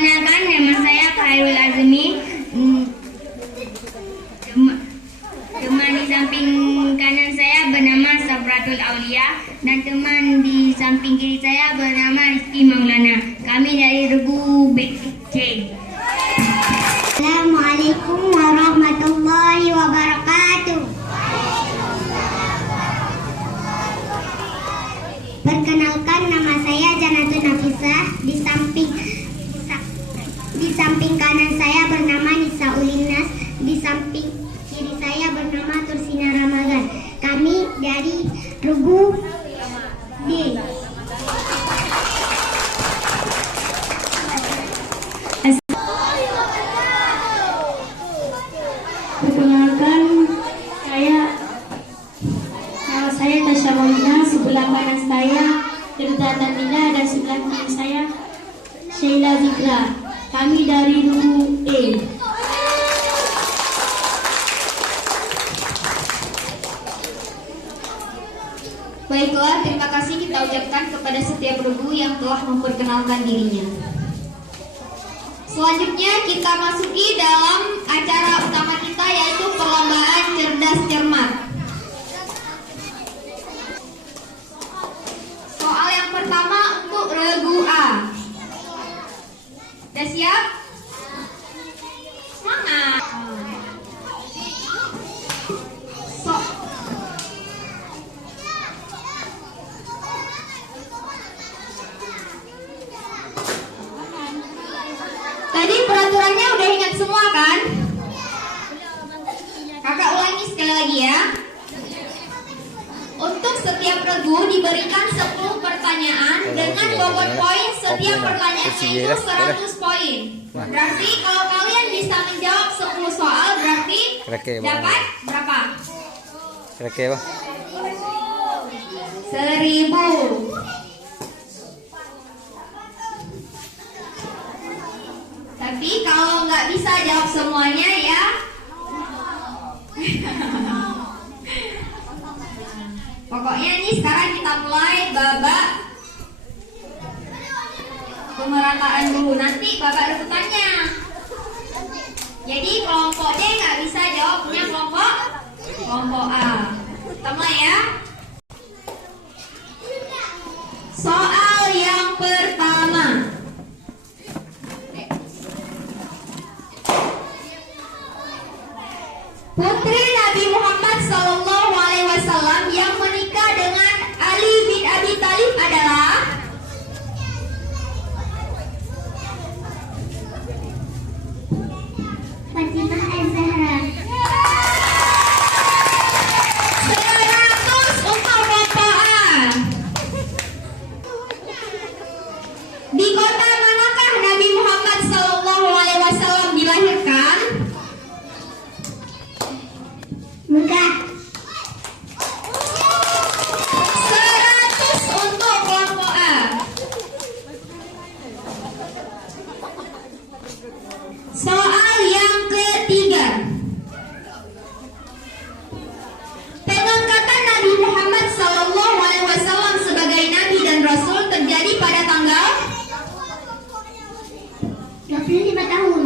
Perkenalkan, nama saya Khairul Azmi. Teman di samping kanan saya bernama Sabratul Aulia dan teman di samping kiri saya bernama Rizky Maulana. Kami dari Regu BC. Assalamualaikum warahmatullahi wabarakatuh. Perkenalkan, nama saya Janatun Nafisah. Di samping kanan saya bernama Nisa Ulinas. Di samping kiri saya bernama Tursina Ramadan. Kami dari Regu D. Perkenalkan, nama saya Tasya Maulina. Sebelah kanan saya Tirta Tandina dan sebelah kiri saya Sheila Zikra. Kami dari Regu E. Baiklah, terima kasih kita ucapkan kepada setiap regu yang telah memperkenalkan dirinya. Selanjutnya kita masuki dalam acara utama kita, yaitu perlombaan cerdas cermat. Soal yang pertama untuk regu A. Sudah siap? Semangat. Tadi peraturannya udah ingat semua kan? Kakak ulangi sekali lagi ya. Untuk setiap regu diberikan 10 pertanyaan dengan bobot poin setiap pertanyaannya itu 100 poin. Berarti kalau kalian bisa menjawab 10 soal berarti dapat berapa? 1000. Tapi kalau nggak bisa jawab semuanya ya pokoknya nih sekarang kita mulai babak pemerataan dulu. Nanti babak rebutannya. Jadi kelompok D nggak bisa jawab punya kelompok A. Kita mulai ya. Soal yang pertama. Putri Nabi Muhammad SAW yang menikah dengan Ali bin Abi Thalib adalah Fatimah Az-Zahra. 100 untuk kelompok A. Di kota manakah Nabi Muhammad SAW dilahirkan? Mekah. 100 untuk kelompok A. Soal yang ketiga. Pengangkatan Nabi Muhammad SAW sebagai Nabi dan Rasul terjadi pada tanggal 25 tahun.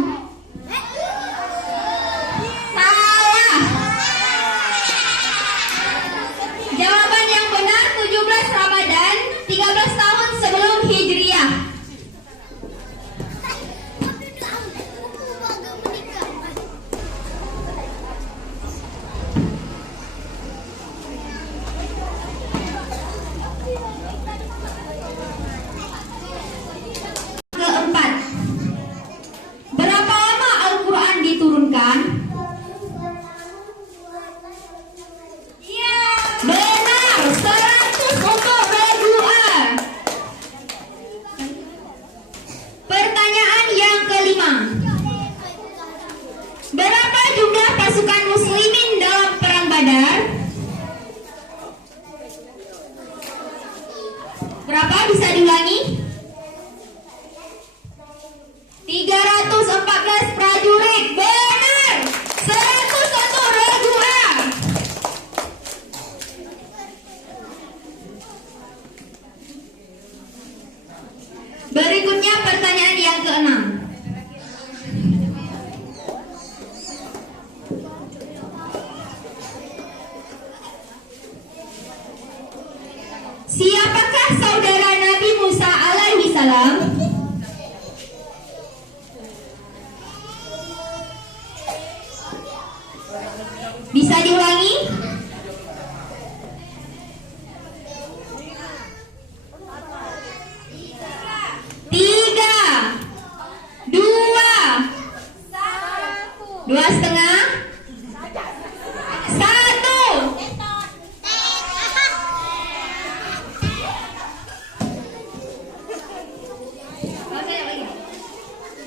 salah. Jawaban yang benar 17 Ramadan 13 tahun sebelum Hijriah. Bisa diulangi? Tiga, dua, 2,5, 1.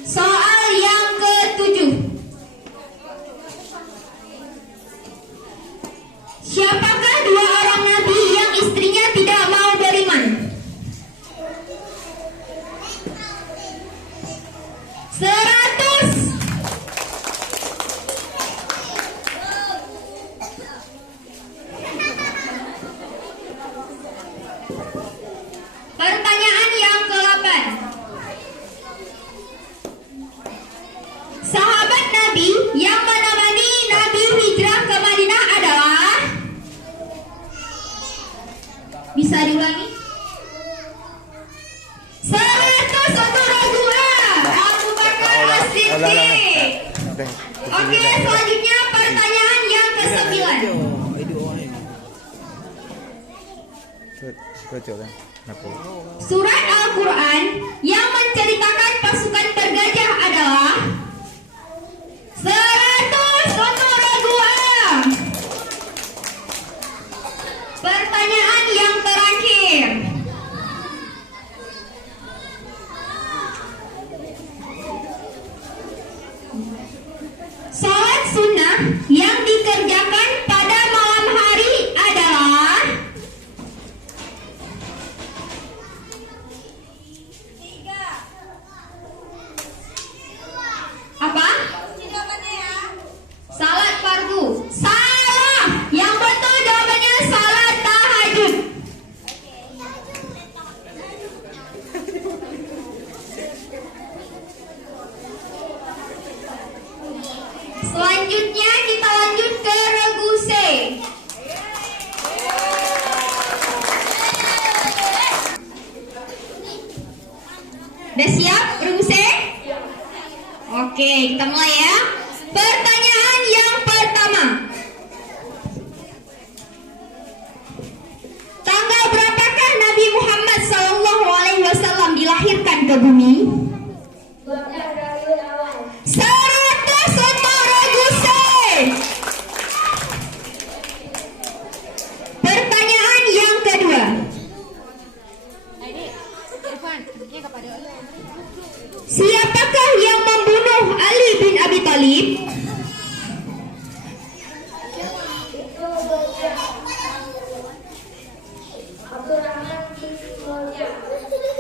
Soal yang ke-7. Siapakah dua orang nabi yang istrinya tidak mau beriman? 100. Pertanyaan yang ke-8. Sahabat Nabi yang menemani Nabi hijrah ke Madinah adalah? Bisa diulangi? 100 untuk Rasulullah Abu Bakar As-Siddiq. Oke, selanjutnya pertanyaan yang ke-9. Surat Al-Quran yang menceritakan pasukan bergajah adalah? 100 untuk Ragu A. Pertanyaan yang terakhir. Salat sunnah yang dikerjakan pada malam hari adalah? Apa? Salat fardu. Salah. Yang betul jawabannya salat tahajud. Selanjutnya kita lanjut ke regu C. Udah siap regu C? Oke, kita mulai ya. Pertanyaan yang pertama. Tanggal berapakah Nabi Muhammad SAW dilahirkan ke bumi? 100 untuk regu C. Pertanyaan yang kedua. Siapakah yang membunuh Ali bin Abi Thalib?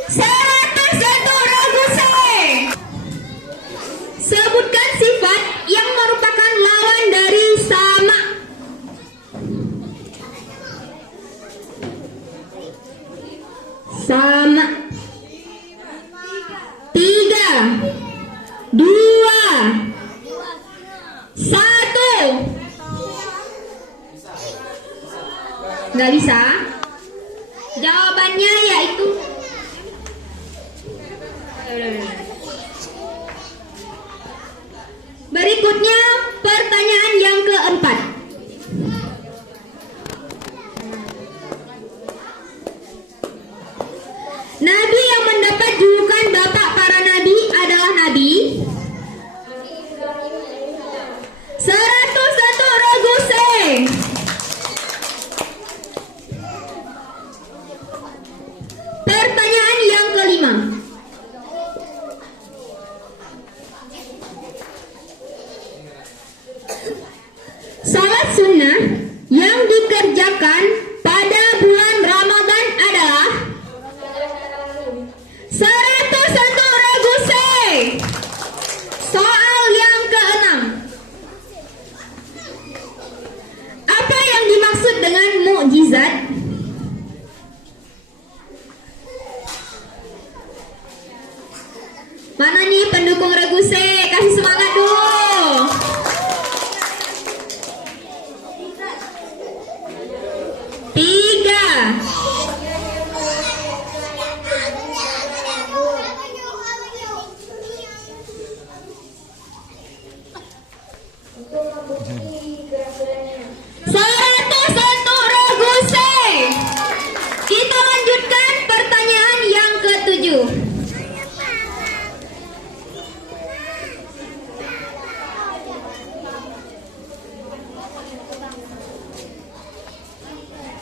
100 untuk regu C. Sebutkan sifat yang merupakan lawan dari sama. Sama. 3, 2, 1. Nggak bisa. Jawabannya yaitu berikutnya pertanyaan yang keempat. Nabi yang mendapat julukan bapak para nabi adalah Nabi? 101 regu C. Pertanyaan yang kelima. Salat sunnah yang dikerjakan pada bulan Ramadan adalah? 101 regu C. Soal yang keenam. Apa yang dimaksud dengan mukjizat? Mana nih pendukung regu C? Kasih semangat dulu. Tiga.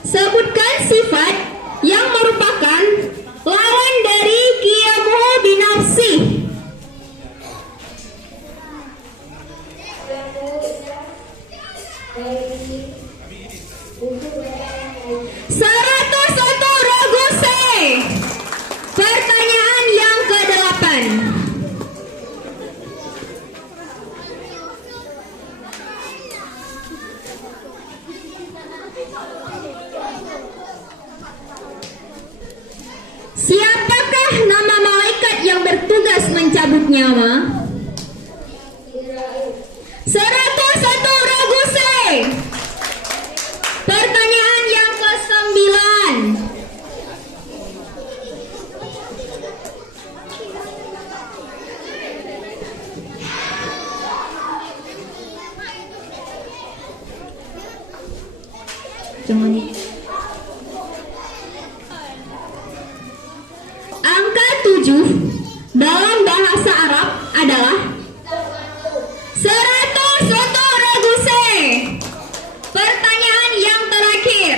Sebutkan sifat yang merupakan lawan dari qiyamuhu binafsih. Satu Raguse. Pertanyaan yang ke-8. Siapakah nama malaikat yang bertugas mencabut nyawa? 101 Raguse. Pertanyaan yang ke-9. Angka 7 dalam bahasa Arab adalah 100 Raguse. Pertanyaan yang terakhir.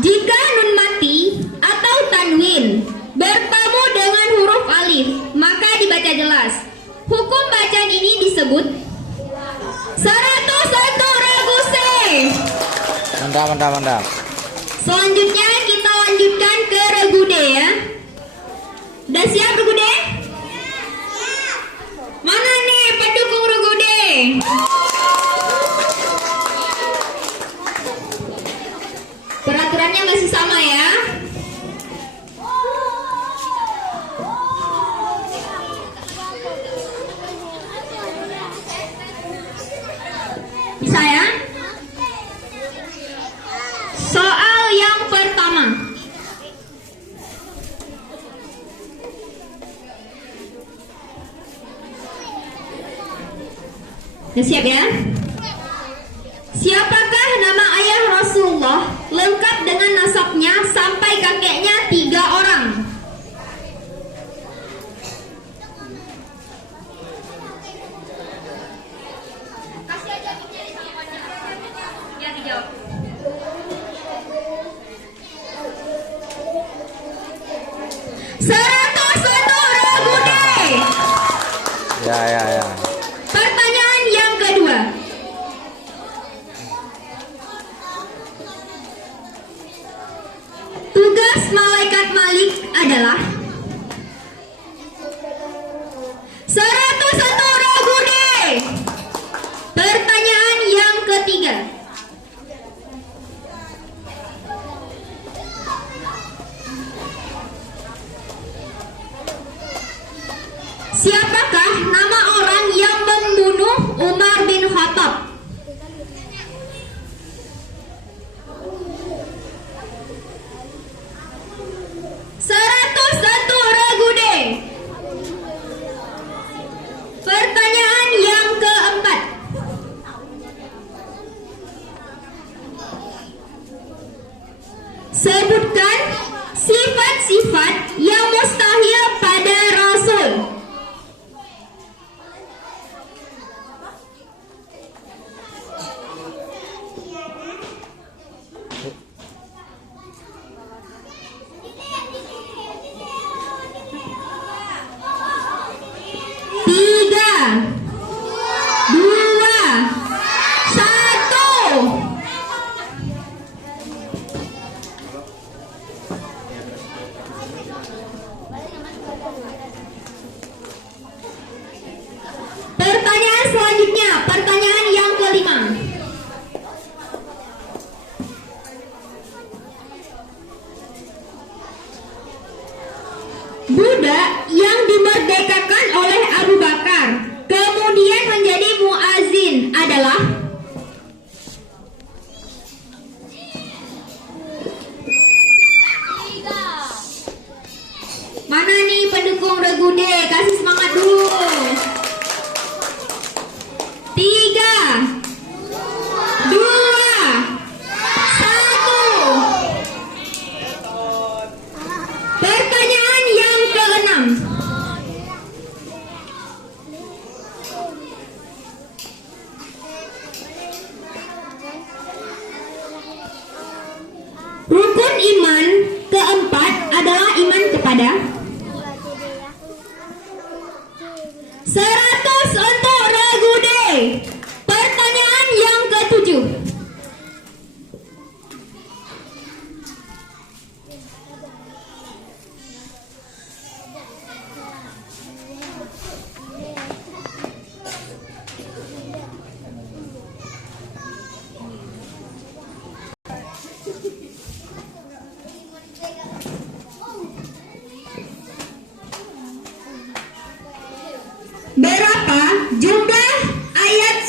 Jika nun mati atau tanwin bertemu dengan huruf alif, maka dibaca jelas. Hukum bacaan ini disebut 101 Raguse. Mantap. Selanjutnya kita lanjutkan ke Regude ya. Udah siap Regude? Mana nih pendukung Regude? Peraturannya masih sama ya. Bisa ya? Soal yang pertama. Udah siap ya? Siapakah nama ayah Rasulullah lengkap dengan nasabnya sampai kakeknya 3 orang? Kasih aja buktinya di sampingnya. Ya dijawab. Regude. Ya. Pertanyaan yang kedua. Tugas malaikat Malik adalah 101 Regude. Pertanyaan yang ketiga. Siapakah nama orang yang membunuh Umar bin Khattab? Satu Regude. Pertanyaan yang keempat. Sebutkan sifat-sifat yang mustahil pada Rasul. Pertanyaan selanjutnya, pertanyaan yang kelima. Budak yang dimerdekakan oleh Abu Bakar 100